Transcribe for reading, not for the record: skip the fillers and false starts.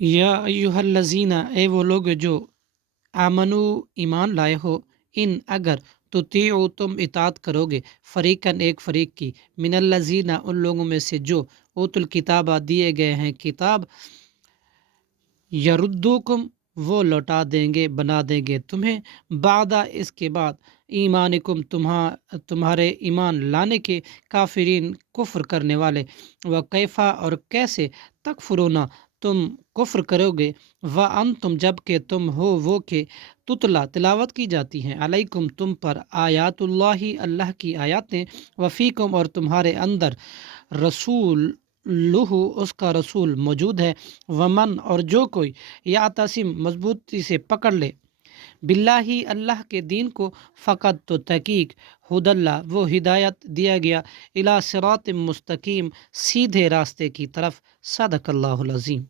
یا ایہا الذین، اے وہ لوگ جو آمنو ایمان لائے ہو، ان اگر تطیعو تم اطاعت کرو گے، فریقاً ایک فریق کی، من الذین ان لوگوں میں سے جو اوت الکتابہ دیے گئے ہیں کتاب، یردوکم وہ لوٹا دیں گے، بنا دیں گے تمہیں، بعد اس کے بعد، ایمانکم تمہارے ایمان لانے کے، کافرین کفر کرنے والے، وکیفا اور کیسے، تکفرون تم کفر کرو گے، وانتم جب کہ تم ہو وہ کہ تتلا تلاوت کی جاتی ہیں، علیکم تم پر، آیات اللہ اللہ کی آیاتیں، وفیکم اور تمہارے اندر، رسول لہو اس کا رسول موجود ہے، ومن اور جو کوئی، یعتصم مضبوطی سے پکڑ لے، باللہ اللہ کے دین کو، فقط تو تحقیق، ہد اللہ وہ ہدایت دیا گیا، الی صراط مستقیم سیدھے راستے کی طرف، صدق اللہ العظیم۔